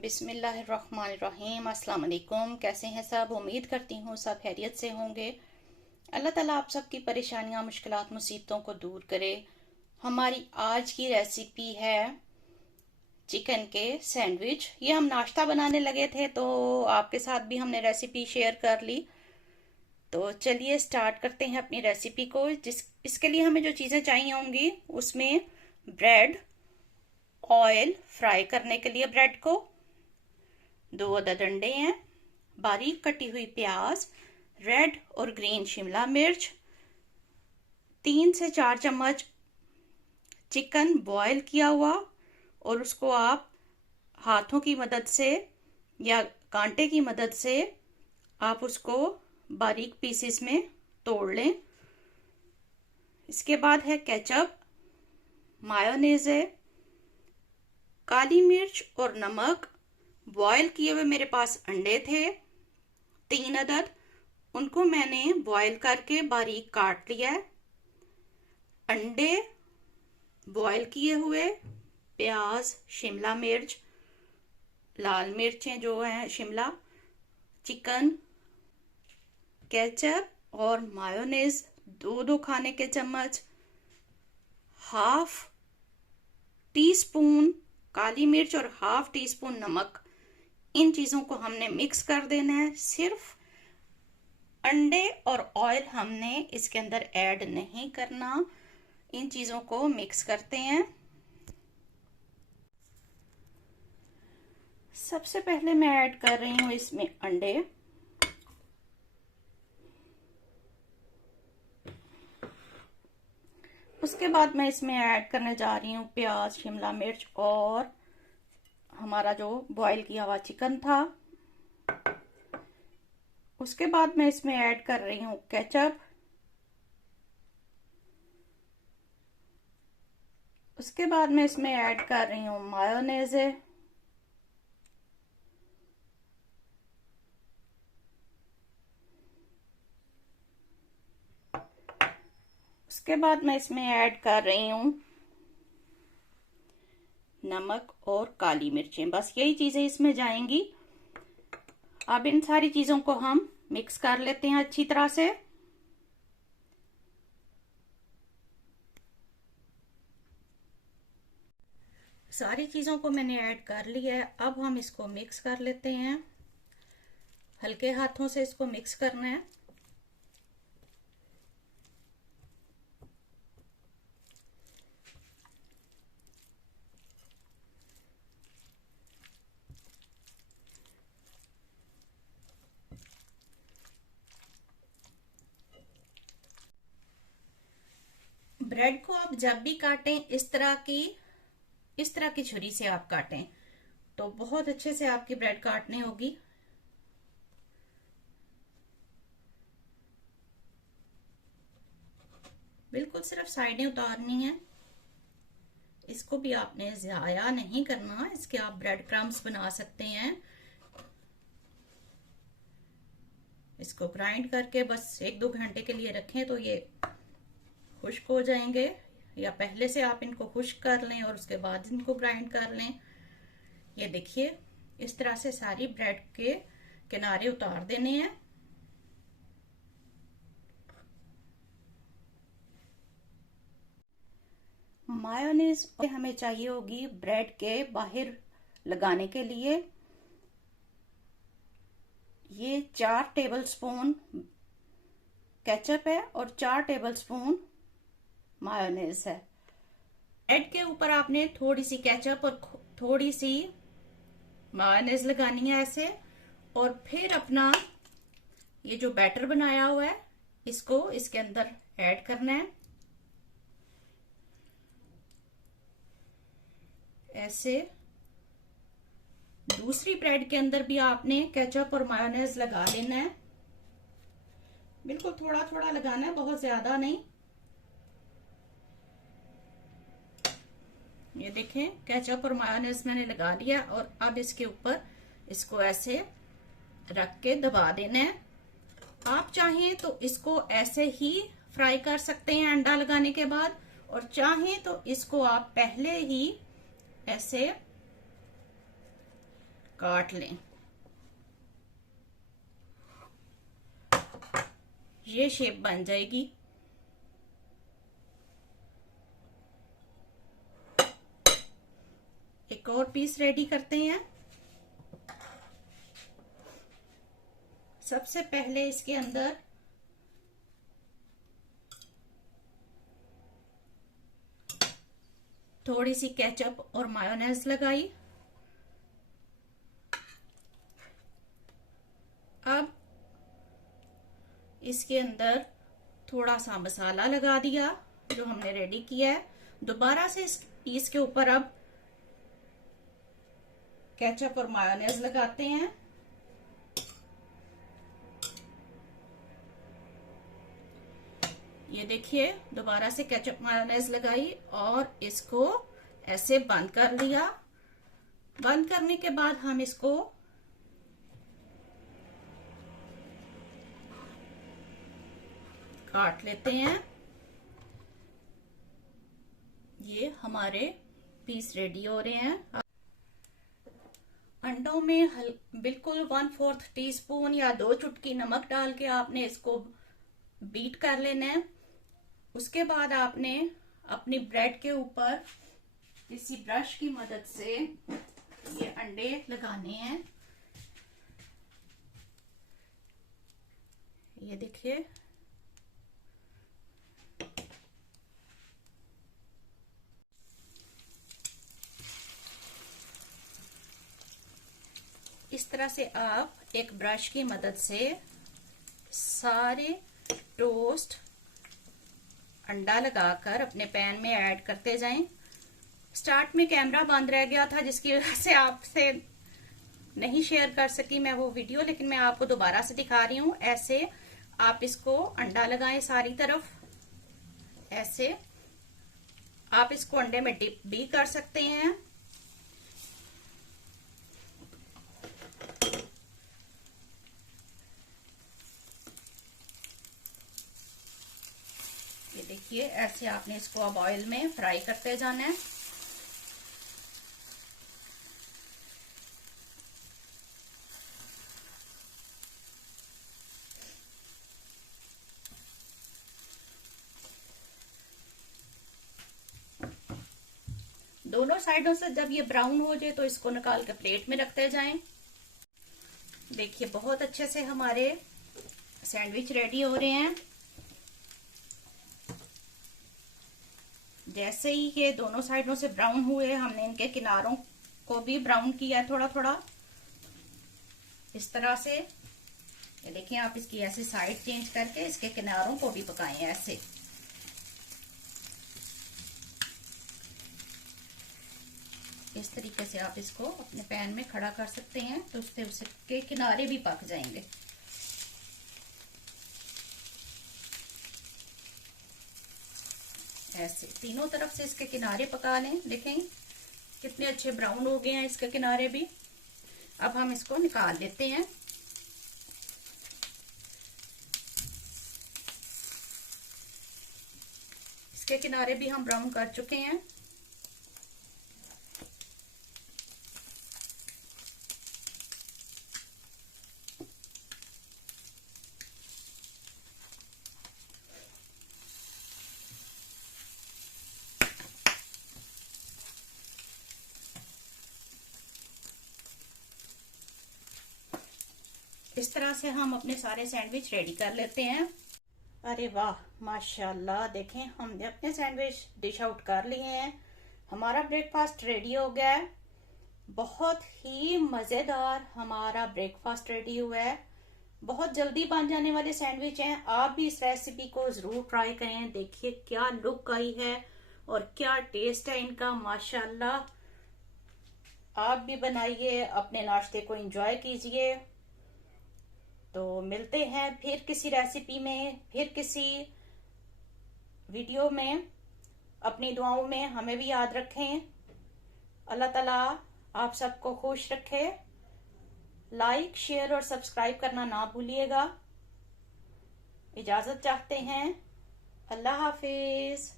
बिस्मिल्लाहिर्रहमानिर्रहीम। अस्सलाम वालेकुम। कैसे हैं सब? उम्मीद करती हूँ सब खैरियत से होंगे। अल्लाह ताला आप सबकी परेशानियां, मुश्किलात, मुसीबतों को दूर करे। हमारी आज की रेसिपी है चिकन के सैंडविच। ये हम नाश्ता बनाने लगे थे तो आपके साथ भी हमने रेसिपी शेयर कर ली। तो चलिए स्टार्ट करते हैं अपनी रेसिपी को। इसके लिए हमें जो चीज़ें चाहिए होंगी उसमें ब्रेड, ऑयल फ्राई करने के लिए ब्रेड को, 2 अदद अंडे हैं, बारीक कटी हुई प्याज, रेड और ग्रीन शिमला मिर्च, 3 से 4 चम्मच चिकन बॉयल किया हुआ और उसको आप हाथों की मदद से या कांटे की मदद से आप उसको बारीक पीसेस में तोड़ लें। इसके बाद है केचप, मायोनेज है, काली मिर्च और नमक। बॉयल किए हुए मेरे पास अंडे थे 3 अदद, उनको मैंने बॉयल करके बारीक काट लिया है। अंडे, बॉयल किए हुए, प्याज, शिमला मिर्च, लाल मिर्चें जो हैं शिमला, चिकन, केचप और मायोनेज 2-2 खाने के चम्मच, हाफ टी स्पून काली मिर्च और हाफ टी स्पून नमक। इन चीजों को हमने मिक्स कर देना है। सिर्फ अंडे और ऑयल हमने इसके अंदर ऐड नहीं करना। इन चीजों को मिक्स करते हैं। सबसे पहले मैं ऐड कर रही हूं इसमें अंडे। उसके बाद मैं इसमें ऐड करने जा रही हूँ प्याज, शिमला मिर्च और हमारा जो बॉईल किया हुआ चिकन था। उसके बाद मैं इसमें ऐड कर रही हूँ केचप। उसके बाद मैं इसमें ऐड कर रही हूँ मायोनेज। उसके बाद मैं इसमें ऐड कर रही हूँ नमक और काली मिर्चें। बस यही चीजें इसमें जाएंगी। अब इन सारी चीजों को हम मिक्स कर लेते हैं अच्छी तरह से। सारी चीजों को मैंने ऐड कर लिया है। अब हम इसको मिक्स कर लेते हैं। हल्के हाथों से इसको मिक्स करना है। ब्रेड को आप जब भी काटें इस तरह की छुरी से आप काटें तो बहुत अच्छे से आपकी ब्रेड काटनी होगी। बिल्कुल सिर्फ साइडें उतारनी है। इसको भी आपने ज़ाया नहीं करना। इसके आप ब्रेड क्रम्स बना सकते हैं। इसको ग्राइंड करके बस 1-2 घंटे के लिए रखें तो ये खुश्क हो जाएंगे, या पहले से आप इनको खुश्क कर लें और उसके बाद इनको ग्राइंड कर लें। ये देखिए इस तरह से सारी ब्रेड के किनारे उतार देने हैं। मायोनीज हमें चाहिए होगी ब्रेड के बाहर लगाने के लिए। ये 4 टेबलस्पून केचप है और 4 टेबलस्पून मायोनेज है। ब्रेड के ऊपर आपने थोड़ी सी केचप और थोड़ी सी मायोनेज लगानी है ऐसे, और फिर अपना ये जो बैटर बनाया हुआ है इसको इसके अंदर ऐड करना है ऐसे। दूसरी ब्रेड के अंदर भी आपने केचप और मायोनेज लगा लेना है। बिल्कुल थोड़ा थोड़ा लगाना है, बहुत ज्यादा नहीं। ये देखें केचप और मायोनेज मैंने लगा लिया और अब इसके ऊपर इसको ऐसे रख के दबा देना है। आप चाहें तो इसको ऐसे ही फ्राई कर सकते हैं अंडा लगाने के बाद, और चाहें तो इसको आप पहले ही ऐसे काट लें। ये शेप बन जाएगी। एक और पीस रेडी करते हैं। सबसे पहले इसके अंदर थोड़ी सी केचप और मायोनेज लगाई। अब इसके अंदर थोड़ा सा मसाला लगा दिया जो हमने रेडी किया है। दोबारा से इस पीस के ऊपर अब केचप और मायोनेज लगाते हैं। ये देखिए, दोबारा से केचप मायोनेज लगाई और इसको ऐसे बंद कर लिया। बंद करने के बाद हम इसको काट लेते हैं। ये हमारे पीस रेडी हो रहे हैं। अंडों में बिल्कुल 1/4 टीस्पून या 2 चुटकी नमक डाल के आपने इसको बीट कर लेना है। उसके बाद आपने अपनी ब्रेड के ऊपर किसी ब्रश की मदद से ये अंडे लगाने हैं। ये देखिए, इस तरह से आप एक ब्रश की मदद से सारे टोस्ट अंडा लगाकर अपने पैन में ऐड करते जाएं। स्टार्ट में कैमरा बंद रह गया था जिसकी वजह से आपसे नहीं शेयर कर सकी मैं वो वीडियो, लेकिन मैं आपको दोबारा से दिखा रही हूँ। ऐसे आप इसको अंडा लगाएं सारी तरफ। ऐसे आप इसको अंडे में डिप भी कर सकते हैं। ये देखिए, ऐसे आपने इसको अब ऑयल में फ्राई करते जाना है। दोनों साइडों से जब ये ब्राउन हो जाए तो इसको निकाल के प्लेट में रखते जाएं। देखिए, बहुत अच्छे से हमारे सैंडविच रेडी हो रहे हैं। जैसे ही ये दोनों साइडों से ब्राउन हुए, हमने इनके किनारों को भी ब्राउन किया थोड़ा थोड़ा इस तरह से। ये देखिए, आप इसकी ऐसे साइड चेंज करके इसके किनारों को भी पकाएं ऐसे। इस तरीके से आप इसको अपने पैन में खड़ा कर सकते हैं तो उसके किनारे भी पक जाएंगे। ऐसे तीनों तरफ से इसके किनारे पका लें। देखें कितने अच्छे ब्राउन हो गए हैं इसके किनारे भी। अब हम इसको निकाल लेते हैं। इसके किनारे भी हम ब्राउन कर चुके हैं। इस तरह से हम अपने सारे सैंडविच रेडी कर लेते हैं। अरे वाह, माशाल्लाह, देखें हमने अपने सैंडविच डिश आउट कर लिए हैं। हमारा ब्रेकफास्ट रेडी हो गया है। बहुत ही मजेदार हमारा ब्रेकफास्ट रेडी हुआ है। बहुत जल्दी बन जाने वाले सैंडविच हैं। आप भी इस रेसिपी को जरूर ट्राई करें। देखिए क्या लुक आई है और क्या टेस्ट है इनका, माशाल्लाह। आप भी बनाइए, अपने नाश्ते को एंजॉय कीजिए। तो मिलते हैं फिर किसी रेसिपी में, फिर किसी वीडियो में। अपनी दुआओं में हमें भी याद रखें। अल्लाह ताला आप सबको खुश रखे। लाइक, शेयर और सब्सक्राइब करना ना भूलिएगा। इजाजत चाहते हैं। अल्लाह हाफिज।